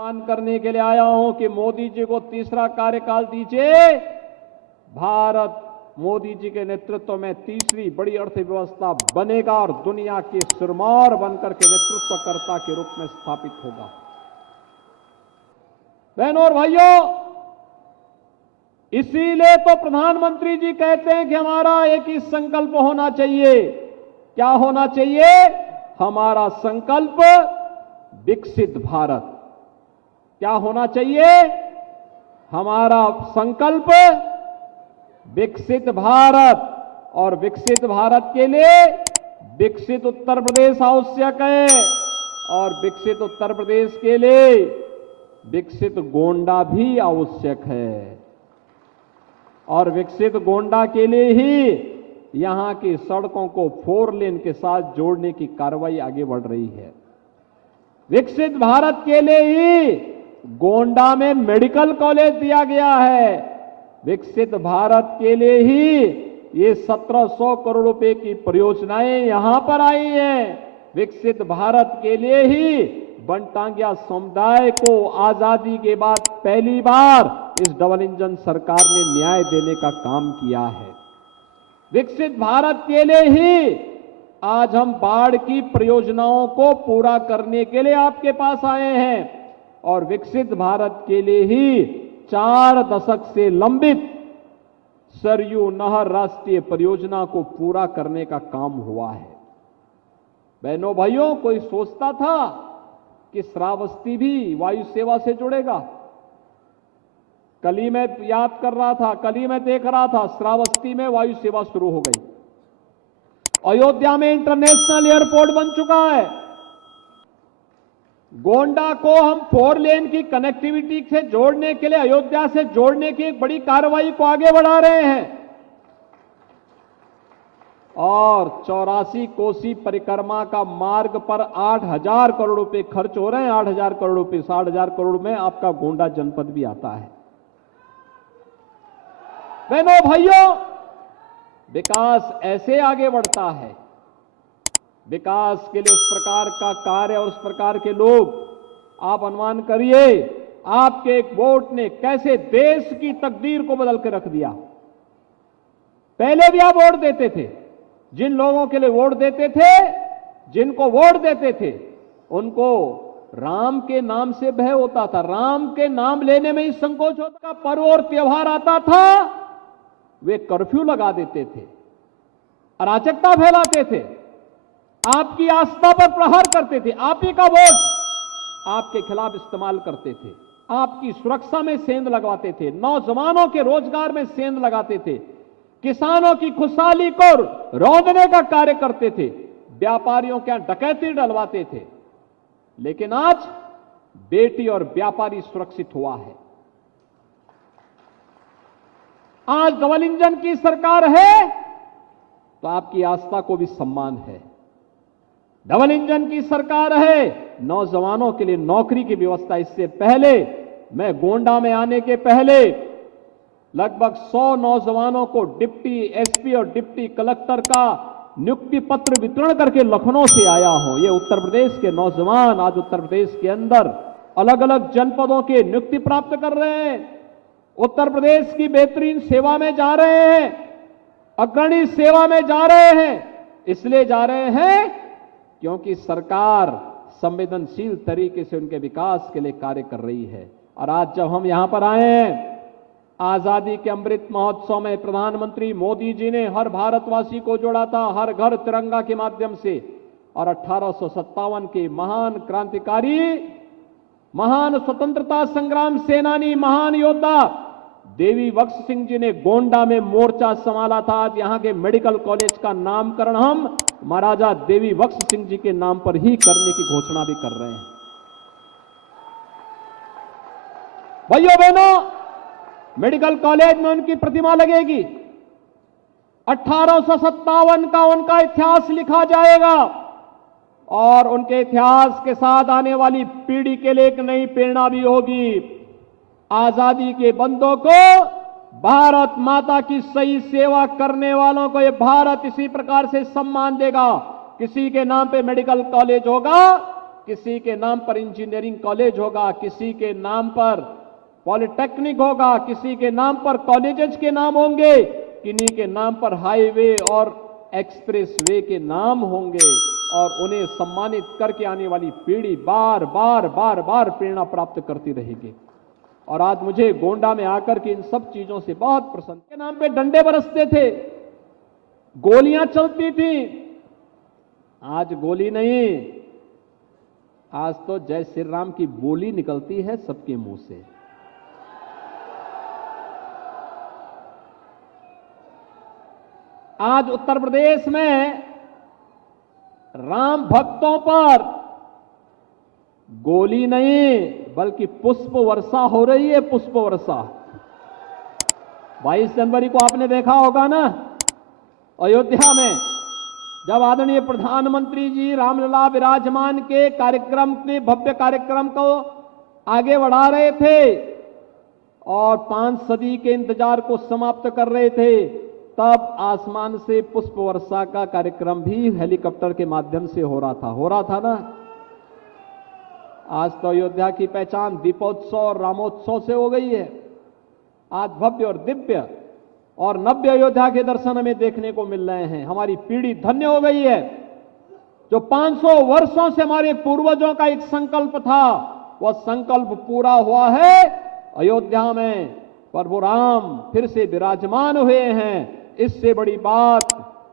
आह्वान करने के लिए आया हूं कि मोदी जी को तीसरा कार्यकाल दीजिए। भारत मोदी जी के नेतृत्व में तीसरी बड़ी अर्थव्यवस्था बनेगा और दुनिया के सिरमौर बनकर के नेतृत्वकर्ता के रूप में स्थापित होगा। बहनों और भाइयों, इसीलिए तो प्रधानमंत्री जी कहते हैं कि हमारा एक ही संकल्प होना चाहिए। क्या होना चाहिए? हमारा संकल्प विकसित भारत। क्या होना चाहिए? हमारा संकल्प विकसित भारत। और विकसित भारत के लिए विकसित उत्तर प्रदेश आवश्यक है और विकसित उत्तर प्रदेश के लिए विकसित गोंडा भी आवश्यक है। और विकसित गोंडा के लिए ही यहां की सड़कों को 4 लेन के साथ जोड़ने की कार्रवाई आगे बढ़ रही है। विकसित भारत के लिए ही गोंडा में मेडिकल कॉलेज दिया गया है। विकसित भारत के लिए ही ये 1700 करोड़ रुपए की परियोजनाएं यहां पर आई हैं। विकसित भारत के लिए ही वनटांगिया समुदाय को आजादी के बाद पहली बार इस डबल इंजन सरकार ने न्याय देने का काम किया है। विकसित भारत के लिए ही आज हम बाढ़ की परियोजनाओं को पूरा करने के लिए आपके पास आए हैं और विकसित भारत के लिए ही 4 दशक से लंबित सरयू नहर राष्ट्रीय परियोजना को पूरा करने का काम हुआ है। बहनों भाइयों, कोई सोचता था कि श्रावस्ती भी वायु सेवा से जुड़ेगा? कल ही मैं याद कर रहा था, कल ही मैं देख रहा था, श्रावस्ती में वायु सेवा शुरू हो गई। अयोध्या में इंटरनेशनल एयरपोर्ट बन चुका है। गोंडा को हम 4 लेन की कनेक्टिविटी से जोड़ने के लिए, अयोध्या से जोड़ने की एक बड़ी कार्रवाई को आगे बढ़ा रहे हैं। और 84 कोसी परिक्रमा का मार्ग पर 8,000 करोड़ रुपए खर्च हो रहे हैं। 8,000 करोड़ रुपए, 60,000 करोड़ में आपका गोंडा जनपद भी आता है। बहनों भाइयों, विकास ऐसे आगे बढ़ता है। विकास के लिए उस प्रकार का कार्य और उस प्रकार के लोग, आप अनुमान करिए आपके एक वोट ने कैसे देश की तकदीर को बदल के रख दिया। पहले भी आप वोट देते थे, जिन लोगों के लिए वोट देते थे, जिनको वोट देते थे, उनको राम के नाम से भय होता था, राम के नाम लेने में ही संकोच होता था। पर्व और त्योहार आता था, वे कर्फ्यू लगा देते थे, अराजकता फैलाते थे, आपकी आस्था पर प्रहार करते थे, आप ही का वोट आपके खिलाफ इस्तेमाल करते थे, आपकी सुरक्षा में सेंध लगवाते थे, नौजवानों के रोजगार में सेंध लगाते थे, किसानों की खुशहाली को रौंदने का कार्य करते थे, व्यापारियों के यहां डकैती डलवाते थे। लेकिन आज बेटी और व्यापारी सुरक्षित हुआ है। आज डबल इंजन की सरकार है तो आपकी आस्था को भी सम्मान है। डबल इंजन की सरकार है, नौजवानों के लिए नौकरी की व्यवस्था। इससे पहले, मैं गोंडा में आने के पहले लगभग 100 नौजवानों को डिप्टी एसपी और डिप्टी कलेक्टर का नियुक्ति पत्र वितरण करके लखनऊ से आया हूं। ये उत्तर प्रदेश के नौजवान आज उत्तर प्रदेश के अंदर अलग अलग जनपदों के नियुक्ति प्राप्त कर रहे हैं, उत्तर प्रदेश की बेहतरीन सेवा में जा रहे हैं, अग्रणी सेवा में जा रहे हैं। इसलिए जा रहे हैं क्योंकि सरकार संवेदनशील तरीके से उनके विकास के लिए कार्य कर रही है। और आज जब हम यहां पर आए हैं, आजादी के अमृत महोत्सव में प्रधानमंत्री मोदी जी ने हर भारतवासी को जोड़ा था, हर घर तिरंगा के माध्यम से। और 1857 के महान क्रांतिकारी, महान स्वतंत्रता संग्राम सेनानी, महान योद्धा देवी बख्श सिंह जी ने गोंडा में मोर्चा संभाला था। आज यहां के मेडिकल कॉलेज का नामकरण हम महाराजा देवी बख्श सिंह जी के नाम पर ही करने की घोषणा भी कर रहे हैं। भाइयों बहनों, मेडिकल कॉलेज में उनकी प्रतिमा लगेगी। 1857 का उनका इतिहास लिखा जाएगा और उनके इतिहास के साथ आने वाली पीढ़ी के लिए एक नई प्रेरणा भी होगी। आजादी के बंदों को, भारत माता की सही सेवा करने वालों को ये भारत इसी प्रकार से सम्मान देगा। किसी के नाम पे मेडिकल कॉलेज होगा किसी के नाम पर इंजीनियरिंग कॉलेज होगा, किसी के नाम पर पॉलिटेक्निक होगा, किसी के नाम पर कॉलेजेस के नाम होंगे, किन्हीं के नाम पर हाईवे और एक्सप्रेसवे के नाम होंगे और उन्हें सम्मानित करके आने वाली पीढ़ी बार बार बार बार प्रेरणा प्राप्त करती रहेगी। और आज मुझे गोंडा में आकर के इन सब चीजों से बहुत प्रसन्न के नाम पे डंडे बरसते थे, गोलियां चलती थी। आज गोली नहीं, आज तो जय श्री राम की बोली निकलती है सबके मुंह से। आज उत्तर प्रदेश में राम भक्तों पर गोली नहीं बल्कि पुष्प वर्षा हो रही है, पुष्प वर्षा। 22 जनवरी को आपने देखा होगा ना, अयोध्या में जब आदरणीय प्रधानमंत्री जी रामलला विराजमान के कार्यक्रम के भव्य कार्यक्रम को आगे बढ़ा रहे थे और 5 सदी के इंतजार को समाप्त कर रहे थे, तब आसमान से पुष्प वर्षा का कार्यक्रम भी हेलीकॉप्टर के माध्यम से हो रहा था ना। आज तो अयोध्या की पहचान दीपोत्सव और रामोत्सव से हो गई है। आज भव्य और दिव्य और नव्य अयोध्या के दर्शन हमें देखने को मिल रहे हैं। हमारी पीढ़ी धन्य हो गई है। जो 500 वर्षों से हमारे पूर्वजों का एक संकल्प था, वह संकल्प पूरा हुआ है। अयोध्या में प्रभु राम फिर से विराजमान हुए हैं। इससे बड़ी बात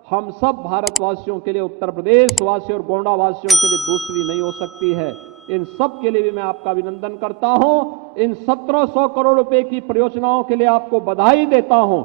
हम सब भारतवासियों के लिए, उत्तर प्रदेश वासियों और गोंडा वासियों के लिए दूसरी नहीं हो सकती है। इन सब के लिए भी मैं आपका अभिनंदन करता हूं। इन 1700 करोड़ रुपए की परियोजनाओं के लिए आपको बधाई देता हूं।